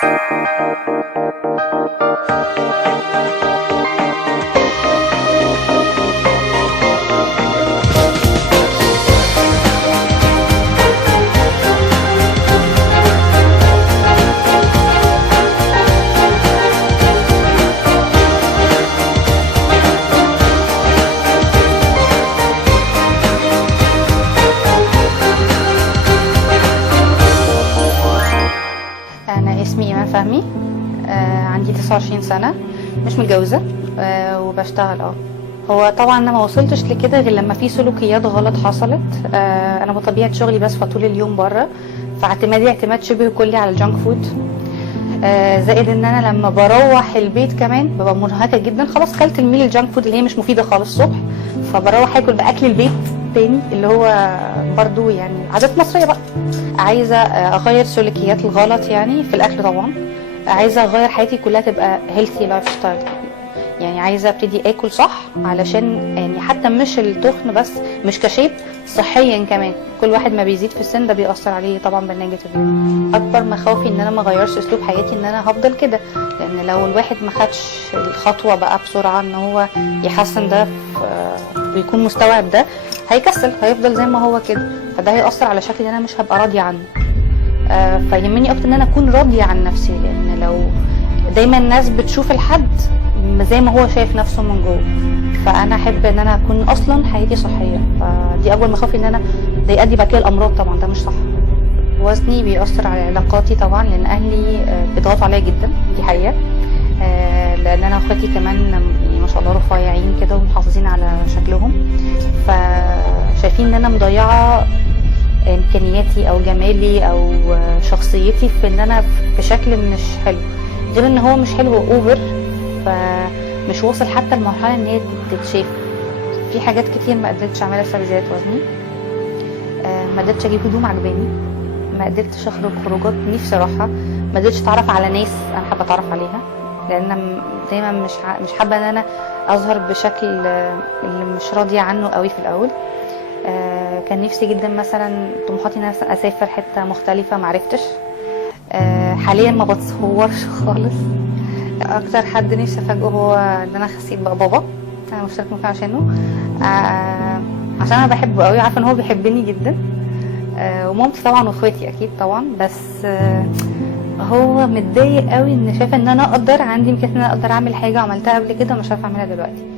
انا اسمي ايمان فهمي. عندي 29 سنه، مش متجوزه، وبشتغل. هو طبعا انا ما وصلتش لكده غير لما في سلوكيات غلط حصلت. انا بطبيعه شغلي بسفة طول اليوم بره، فاعتمادي اعتماد شبه كلي على الجانك فود. زائد ان انا لما بروح البيت كمان ببقى مرهقه جدا، خلاص كلت الميل الجانك فود اللي هي مش مفيده خالص الصبح، فبروح اكل باكل البيت تاني اللي هو برضو يعني عادات مصريه بقى. عايزه اغير سلوكيات الغلط يعني في الاكل طبعا. عايزه اغير حياتي كلها تبقى هيلثي لايف ستايل، يعني عايزه ابتدي اكل صح علشان يعني حتى مش التخن بس، مش كشيب، صحيا كمان. كل واحد ما بيزيد في السن ده بيأثر عليه طبعا بالنيجاتيف. اكبر مخاوفي ان انا ما اغيرش اسلوب حياتي، ان انا هفضل كده، لان لو الواحد ما خدش الخطوه بقى بسرعه ان هو يحسن ده ويكون مستوعب ده، هيكسل، هيفضل زي ما هو كده، فده هيأثر على شكلي انا مش هبقى راضيه عنه. فيهمني اكتر ان انا اكون راضيه عن نفسي، لان لو دايما الناس بتشوف الحد زي ما هو شايف نفسه من جوه، فانا احب ان انا اكون اصلا حياتي صحيه. فدي اول مخاوفي، ان انا ده يؤدي بعد كده الامراض، طبعا ده مش صح. وزني بيأثر على علاقاتي طبعا، لان اهلي بيضغطوا عليا جدا، دي حقيقه. لان انا واخواتي كمان ما شاء الله رفيعين كده ومحافظين على شكلهم، فشايفين ان انا مضيعه امكانياتي او جمالي او شخصيتي في ان انا في شكل مش حلو، غير ان هو مش حلو اوفر، فمش واصل حتى المرحله ان هي تتشاف. في حاجات كتير ما قدرتش اعملها بسبب زياده وزني. ما قدرتش اجيب هدوم عجباني، ما قدرتش اخرج خروجات نفسي اروحها، ما قدرتش اتعرف على ناس انا حابه اتعرف عليها، لان انا دايما مش حابه ان انا اظهر بشكل اللي مش راضيه عنه قوي في الاول. كان نفسي جدا مثلا، طموحاتي ان انا اسافر حته مختلفه، معرفتش. حاليا ما بتصورش خالص. اكتر حد نفسي افاجئه هو ان انا خسيت بقى بابا، انا مشتركه فيه عشانه، عشان انا بحبه قوي، عارفه ان هو بيحبني جدا. ومامتي طبعا واخواتي اكيد طبعا، بس هو متضايق قوي ان شايفه ان انا اقدر، عندي امكانيه ان انا اقدر اعمل حاجه عملتها قبل كده ومش عارفه اعملها دلوقتي.